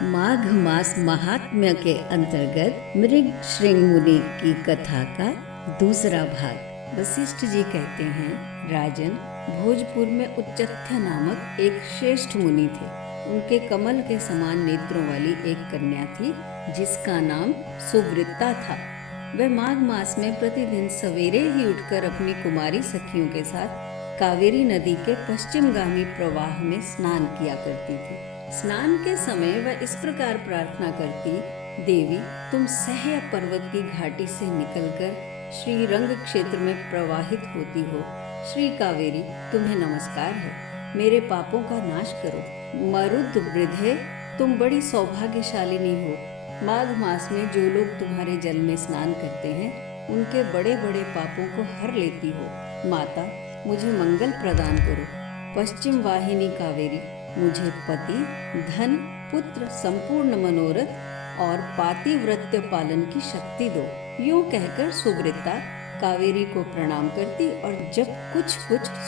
माघ मास महात्म्य के अंतर्गत मृग श्रृंग मुनि की कथा का दूसरा भाग। वशिष्ठ जी कहते हैं, राजन, भोजपुर में उच्चथ्य नामक एक श्रेष्ठ मुनि थे। उनके कमल के समान नेत्रों वाली एक कन्या थी जिसका नाम सुवृत्ता था। वह माघ मास में प्रतिदिन सवेरे ही उठकर अपनी कुमारी सखियों के साथ कावेरी नदी के पश्चिमगामी प्रवाह में स्नान किया करती थी। स्नान के समय वह इस प्रकार प्रार्थना करती, देवी, तुम सह्य पर्वत की घाटी से निकलकर श्री रंग क्षेत्र में प्रवाहित होती हो। श्री कावेरी, तुम्हें नमस्कार है। मेरे पापों का नाश करो। मरुद वृद्धे, तुम बड़ी सौभाग्यशालिनी हो। माघ मास में जो लोग तुम्हारे जल में स्नान करते हैं उनके बड़े बड़े पापों को हर लेती हो। माता, मुझे मंगल प्रदान करो। पश्चिम वाहिनी कावेरी, मुझे पति, धन, पुत्र, संपूर्ण मनोरथ और पातिव्रत्य पालन की शक्ति दो। यूं कहकर सुवृत्ता कावेरी को प्रणाम करती और जब कुछ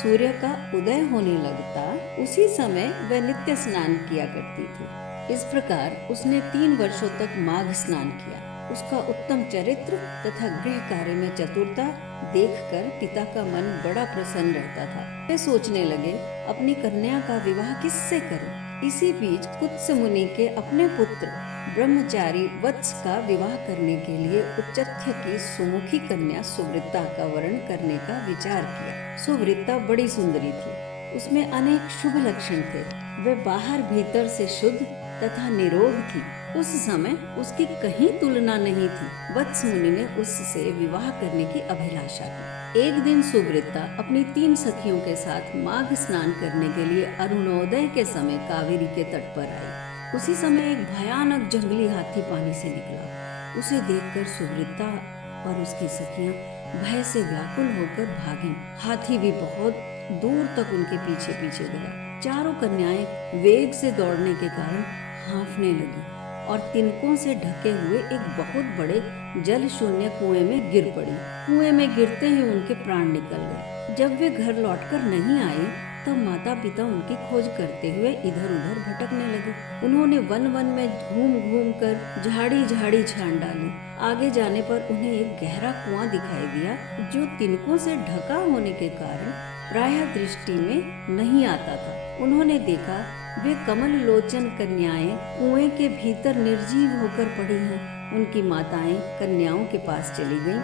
सूर्य का उदय होने लगता उसी समय वह नित्य स्नान किया करती थी। इस प्रकार उसने 3 वर्षों तक माघ स्नान किया। उसका उत्तम चरित्र तथा गृह कार्य में चतुरता देखकर पिता का मन बड़ा प्रसन्न रहता था। वे सोचने लगे, अपनी कन्या का विवाह किससे करूं? इसी बीच कुत्स मुनि के अपने पुत्र ब्रह्मचारी वत्स का विवाह करने के लिए उच्चथ्य की सुमुखी कन्या सुवृत्ता का वरण करने का विचार किया। सुवृत्ता बड़ी सुंदरी थी। उसमें अनेक शुभ लक्षण थे। वह बाहर भीतर से शुद्ध तथा निरोग थी। उस समय उसकी कहीं तुलना नहीं थी। वत्स मुनि ने उससे विवाह करने की अभिलाषा की। एक दिन सुवृत्ता अपनी 3 सखियों के साथ माघ स्नान करने के लिए अरुणोदय के समय कावेरी के तट पर आई। उसी समय एक भयानक जंगली हाथी पानी से निकला। उसे देखकर सुवृत्ता और उसकी सखियां भय से व्याकुल होकर भागी। हाथी भी बहुत दूर तक उनके पीछे पीछे गया। चारों कन्याएं वेग से दौड़ने के कारण हाँफने लगी और तिनकों से ढके हुए एक बहुत बड़े जल शून्य कुएं में गिर पड़ी। कुएं में गिरते ही उनके प्राण निकल गए। जब वे घर लौटकर नहीं आई तब माता पिता उनकी खोज करते हुए इधर उधर भटकने लगे। उन्होंने वन वन में घूम घूम कर झाड़ी झाड़ी छान डाली। आगे जाने पर उन्हें एक गहरा कुआं दिखाई दिया जो तिनकों से ढका होने के कारण प्रायः दृष्टि में नहीं आता था। उन्होंने देखा वे कमल लोचन कन्याएं कुएं के भीतर निर्जीव होकर पड़ी हैं। उनकी माताएं कन्याओं के पास चली गईं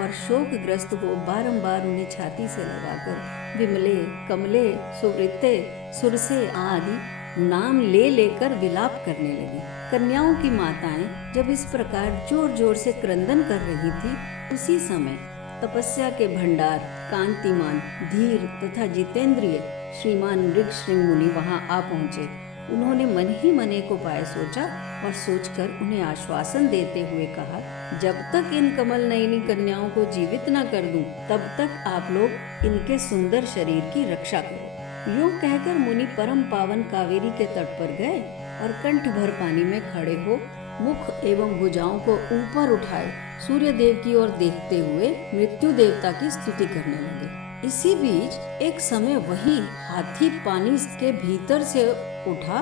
और शोकग्रस्त हो बारंबार उन्हें छाती से लगाकर विमले, कमले, सुवृत्ते, सुरसे आदि नाम ले लेकर विलाप करने लगी। कन्याओं की माताएं जब इस प्रकार जोर जोर से क्रंदन कर रही थी उसी समय तपस्या के भंडार, कांतिमान, धीर तथा जितेंद्रिय श्रीमान मृग श्रृंग मुनि वहां आ पहुंचे। उन्होंने मन ही मन एक उपाय सोचा और सोचकर उन्हें आश्वासन देते हुए कहा, जब तक इन कमल नयनी कन्याओं को जीवित न कर दूं, तब तक आप लोग इनके सुंदर शरीर की रक्षा करो। यूं कहकर मुनि परम पावन कावेरी के तट पर गए और कंठ भर पानी में खड़े हो मुख एवं भुजाओं को ऊपर उठाए सूर्य देव की ओर देखते हुए मृत्यु देवता की स्तुति करने लगे। इसी बीच एक समय वही हाथी पानी के भीतर से उठा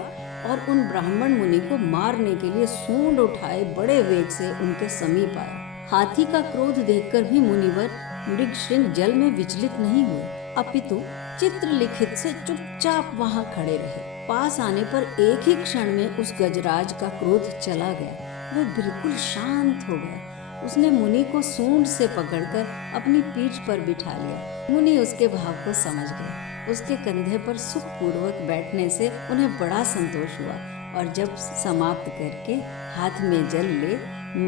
और उन ब्राह्मण मुनि को मारने के लिए सूंड उठाए बड़े वेग से उनके समीप आया। हाथी का क्रोध देखकर भी मुनिवर मृग श्रृंग जल में विचलित नहीं हुए, अपितु चित्र लिखित से चुपचाप वहां खड़े रहे। पास आने पर एक ही क्षण में उस गजराज का क्रोध चला गया। वह बिल्कुल शांत हो गया। उसने मुनि को सूंड से पकड़कर अपनी पीठ पर बिठा लिया। मुनि उसके भाव को समझ गए। उसके कंधे पर सुखपूर्वक बैठने से उन्हें बड़ा संतोष हुआ और जब समाप्त करके हाथ में जल ले,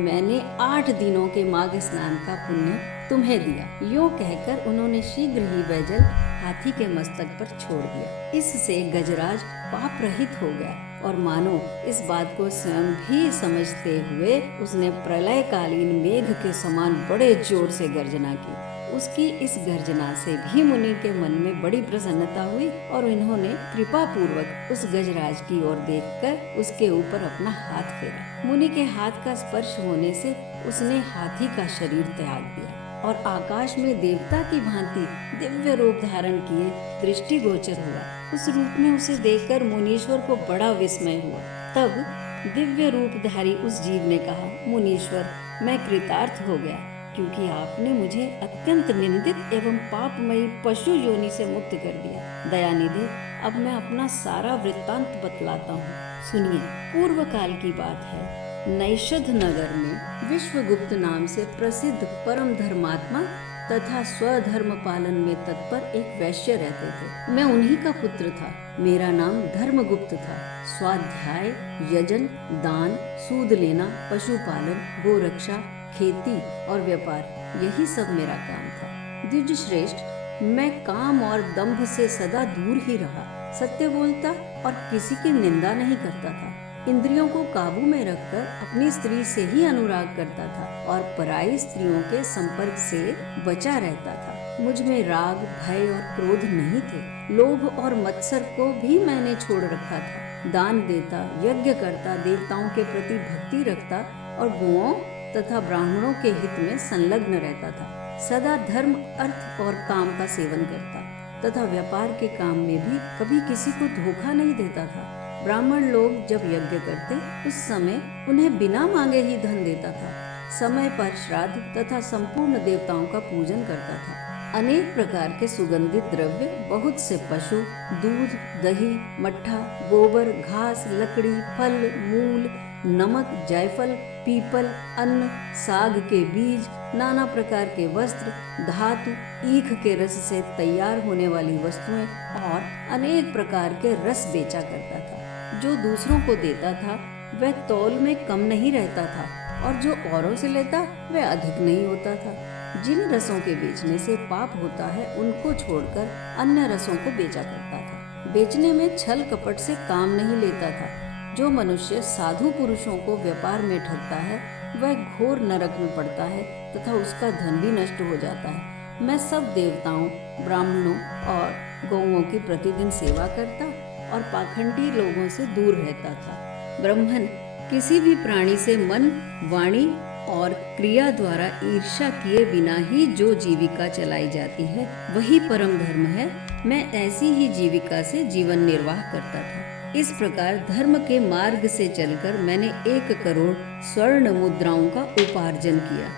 मैंने 8 दिनों के माघ स्नान का पुण्य तुम्हें दिया। यूं कहकर उन्होंने शीघ्र ही वह जल हाथी के मस्तक पर छोड़ दिया। इससे गजराज पाप रहित हो गया और मानो इस बात को स्वयं भी समझते हुए उसने प्रलयकालीन मेघ के समान बड़े जोर से गर्जना की। उसकी इस गर्जना से भी मुनि के मन में बड़ी प्रसन्नता हुई और इन्होंने कृपा पूर्वक उस गजराज की ओर देखकर उसके ऊपर अपना हाथ फेरा। मुनि के हाथ का स्पर्श होने से उसने हाथी का शरीर त्याग दिया और आकाश में देवता की भांति दिव्य रूप धारण किए दृष्टिगोचर हुआ। उस रूप में उसे देखकर मुनीश्वर को बड़ा विस्मय हुआ। तब दिव्य रूपधारी उस जीव ने कहा, मुनीश्वर, मैं कृतार्थ हो गया, क्योंकि आपने मुझे अत्यंत निंदित एवं पापमयी पशु योनि से मुक्त कर दिया। दयानिधि, अब मैं अपना सारा वृत्तांत बतलाता हूँ, सुनिए। पूर्व काल की बात है। नैषध नगर में विश्वगुप्त नाम से प्रसिद्ध परम धर्मात्मा तथा स्वधर्म पालन में तत्पर एक वैश्य रहते थे। मैं उन्हीं का पुत्र था। मेरा नाम धर्मगुप्त था। स्वाध्याय, यजन, दान, सूद लेना, पशुपालन, गोरक्षा, खेती और व्यापार, यही सब मेरा काम था। द्विज श्रेष्ठ, मैं काम और दंभ से सदा दूर ही रहा। सत्य बोलता और किसी की निंदा नहीं करता था। इंद्रियों को काबू में रखकर अपनी स्त्री से ही अनुराग करता था और पराई स्त्रियों के संपर्क से बचा रहता था। मुझ में राग, भय और क्रोध नहीं थे। लोभ और मत्सर को भी मैंने छोड़ रखा था। दान देता, यज्ञ करता, देवताओं के प्रति भक्ति रखता और गौओं तथा ब्राह्मणों के हित में संलग्न रहता था। सदा धर्म, अर्थ और काम का सेवन करता तथा व्यापार के काम में भी कभी किसी को धोखा नहीं देता था। ब्राह्मण लोग जब यज्ञ करते उस समय उन्हें बिना मांगे ही धन देता था। समय पर श्राद्ध तथा संपूर्ण देवताओं का पूजन करता था। अनेक प्रकार के सुगंधित द्रव्य, बहुत से पशु, दूध, दही, मट्ठा, गोबर, घास, लकड़ी, फल, मूल, नमक, जायफल, पीपल, अन्न, साग के बीज, नाना प्रकार के वस्त्र, धातु, ईख के रस से तैयार होने वाली वस्तुएं और अनेक प्रकार के रस बेचा करता था। जो दूसरों को देता था वह तौल में कम नहीं रहता था और जो औरों से लेता वह अधिक नहीं होता था। जिन रसों के बेचने से पाप होता है उनको छोड़कर अन्य रसों को बेचा करता था। बेचने में छल कपट से काम नहीं लेता था। जो मनुष्य साधु पुरुषों को व्यापार में ठगता है वह घोर नरक में पड़ता है तथा उसका धन भी नष्ट हो जाता है। मैं सब देवताओं, ब्राह्मणों और गौओं की प्रतिदिन सेवा करता और पाखंडी लोगों से दूर रहता था। ब्राह्मण किसी भी प्राणी से मन, वाणी और क्रिया द्वारा ईर्ष्या किए बिना ही जो जीविका चलाई जाती है वही परम धर्म है। मैं ऐसी ही जीविका से जीवन निर्वाह करता था। इस प्रकार धर्म के मार्ग से चलकर मैंने 1 करोड़ स्वर्ण मुद्राओं का उपार्जन किया।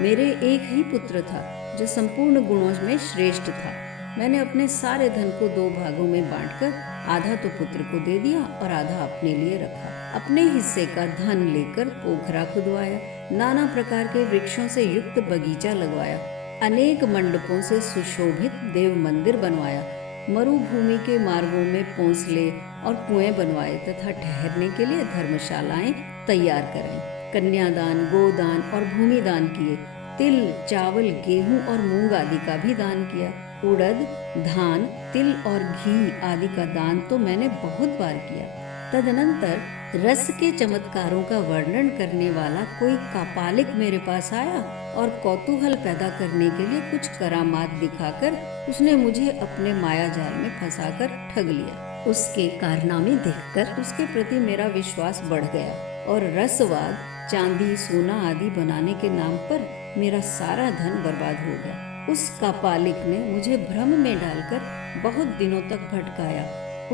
मेरे एक ही पुत्र था जो संपूर्ण गुणों में श्रेष्ठ था। मैंने अपने सारे धन को 2 भागों में बांटकर आधा तो पुत्र को दे दिया और आधा अपने लिए रखा। अपने हिस्से का धन लेकर पोखरा खुदवाया, नाना प्रकार के वृक्षों से युक्त बगीचा लगवाया, अनेक मंडपों से सुशोभित देव मंदिर बनवाया, मरुभूमि के मार्गों में पोंसले और कुएं बनवाए तथा ठहरने के लिए धर्मशालाएं तैयार कराई। कन्यादान, गोदान और भूमि दान किए। तिल, चावल, गेहूं और मूंग आदि का भी दान किया। उड़द, धान, तिल और घी आदि का दान तो मैंने बहुत बार किया। तदनंतर रस के चमत्कारों का वर्णन करने वाला कोई कापालिक मेरे पास आया और कौतूहल पैदा करने के लिए कुछ करामात दिखाकर उसने मुझे अपने माया जाल में फंसाकर ठग लिया। उसके कारनामे देखकर उसके प्रति मेरा विश्वास बढ़ गया और रसवाद, चांदी, सोना आदि बनाने के नाम पर मेरा सारा धन बर्बाद हो गया। उस कापालिक ने मुझे भ्रम में डालकर बहुत दिनों तक भटकाया।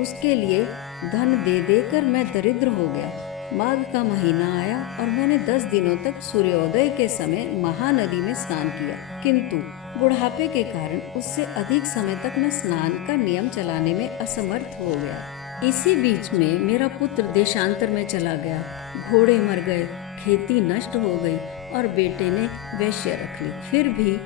उसके लिए धन दे देकर मैं दरिद्र हो गया। माघ का महीना आया और मैंने 10 दिनों तक सूर्योदय के समय महानदी में स्नान किया, किंतु बुढ़ापे के कारण उससे अधिक समय तक मैं स्नान का नियम चलाने में असमर्थ हो गया। इसी बीच में मेरा पुत्र देशांतर में चला गया। घोड़े मर गए, खेती नष्ट हो गई और बेटे ने वैश्य रख ली। फिर भी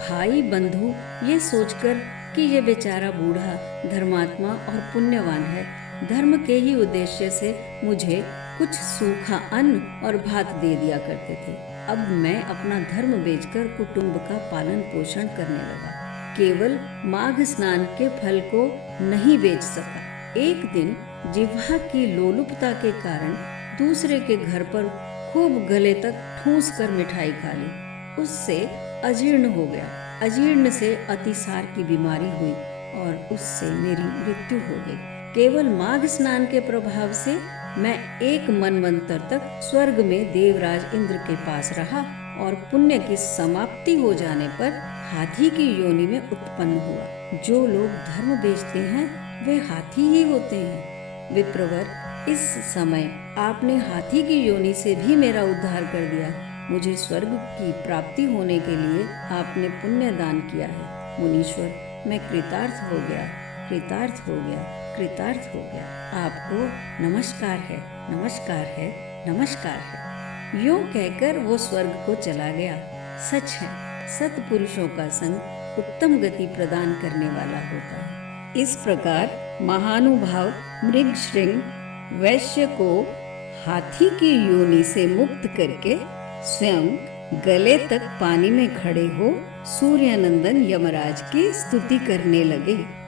भाई बंधु ये सोचकर कि ये बेचारा बूढ़ा धर्मात्मा और पुण्यवान है, धर्म के ही उद्देश्य से मुझे कुछ सूखा अन्न और भात दे दिया करते थे। अब मैं अपना धर्म बेचकर कुटुंब का पालन पोषण करने लगा। केवल माघ स्नान के फल को नहीं बेच सका। एक दिन जिह्वा की लोलुपता के कारण दूसरे के घर पर खूब गले तक ठूंस कर मिठाई खा ली। उससे अजीर्ण हो गया। अजीर्ण से अतिसार की बीमारी हुई और उससे मेरी मृत्यु हो गई। केवल माघ स्नान के प्रभाव से मैं 1 मनवंतर तक स्वर्ग में देवराज इंद्र के पास रहा और पुण्य की समाप्ति हो जाने पर हाथी की योनि में उत्पन्न हुआ। जो लोग धर्म बेचते हैं वे हाथी ही होते हैं। विप्रवर, इस समय आपने हाथी की योनि से भी मेरा उद्धार कर दिया। मुझे स्वर्ग की प्राप्ति होने के लिए आपने पुण्य दान किया है। मुनीश्वर, मैं कृतार्थ हो गया, कृतार्थ हो गया, कृतार्थ हो गया। आपको नमस्कार है, नमस्कार है, नमस्कार है। यूं कहकर वो स्वर्ग को चला गया। सच है, सत्पुरुषों का संग उत्तम गति प्रदान करने वाला होता है। इस प्रकार महानुभाव मृगश्रृंग वैश्य को हाथी की योनि से मुक्त करके स्वयं गले तक पानी में खड़े हो सूर्यनंदन यमराज की स्तुति करने लगे।